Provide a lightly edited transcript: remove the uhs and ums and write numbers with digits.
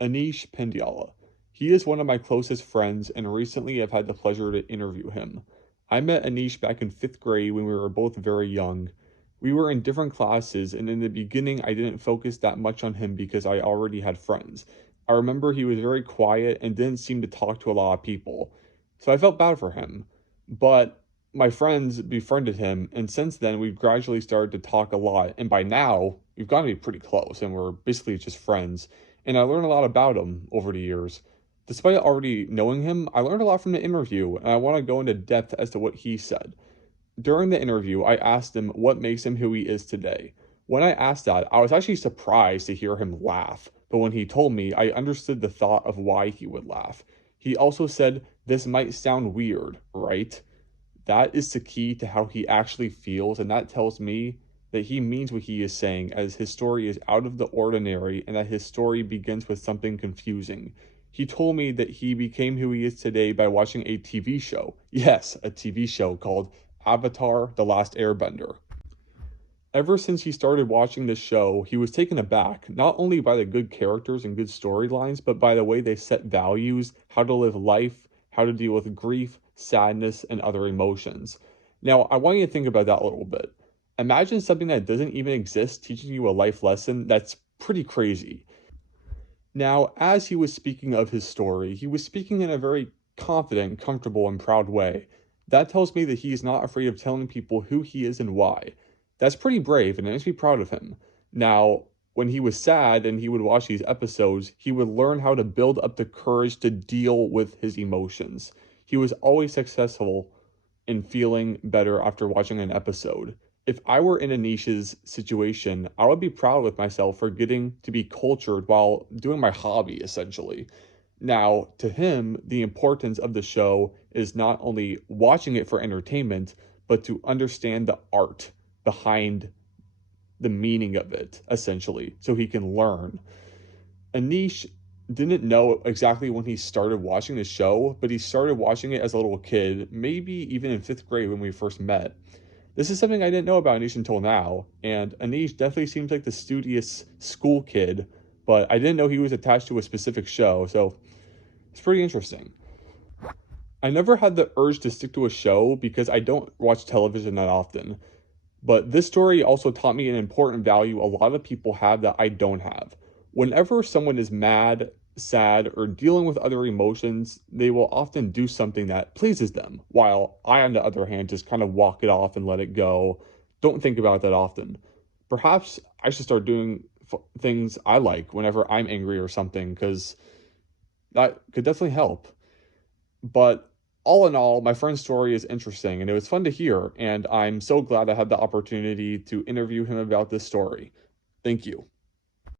Anish Pendiala. He is one of my closest friends, and recently I've had the pleasure to interview him. I met Anish back in 5th grade when we were both very young. We were in different classes, and in the beginning I didn't focus that much on him because I already had friends. I remember he was very quiet and didn't seem to talk to a lot of people, so I felt bad for him. But my friends befriended him, and since then we've gradually started to talk a lot, and by now we've gotten to be pretty close, and we're basically just friends. And I learned a lot about him over the years. Despite already knowing him, I learned a lot from the interview, and I want to go into depth as to what he said. During the interview, I asked him what makes him who he is today. When I asked that, I was actually surprised to hear him laugh, but when he told me, I understood the thought of why he would laugh. He also said, "This might sound weird, right?" That is the key to how he actually feels, and that tells me that he means what he is saying, as his story is out of the ordinary and that his story begins with something confusing. He told me that he became who he is today by watching a TV show. Yes, a TV show called Avatar: The Last Airbender. Ever since he started watching this show, he was taken aback, not only by the good characters and good storylines, but by the way they set values, how to live life, how to deal with grief, sadness, and other emotions. Now, I want you to think about that a little bit. Imagine something that doesn't even exist teaching you a life lesson. That's pretty crazy. Now, as he was speaking of his story, he was speaking in a very confident, comfortable, and proud way. That tells me that he is not afraid of telling people who he is and why. That's pretty brave, and it makes me proud of him. Now, when he was sad and he would watch these episodes, he would learn how to build up the courage to deal with his emotions. He was always successful in feeling better after watching an episode. If I were in Anisha's situation, I would be proud with myself for getting to be cultured while doing my hobby, essentially. Now, to him, the importance of the show is not only watching it for entertainment, but to understand the art behind the meaning of it, essentially, so he can learn. Anish didn't know exactly when he started watching the show, but he started watching it as a little kid, maybe even in 5th grade when we first met. This is something I didn't know about Anish until now, and Anish definitely seems like the studious school kid, but I didn't know he was attached to a specific show, so it's pretty interesting. I never had the urge to stick to a show because I don't watch television that often, but this story also taught me an important value a lot of people have that I don't have. Whenever someone is mad, sad, or dealing with other emotions, they will often do something that pleases them, while I, on the other hand, just kind of walk it off and let it go. Don't think about it that often. Perhaps I should start doing things I like whenever I'm angry or something, because that could definitely help. But all in all, my friend's story is interesting and it was fun to hear, and I'm so glad I had the opportunity to interview him about this story. Thank you.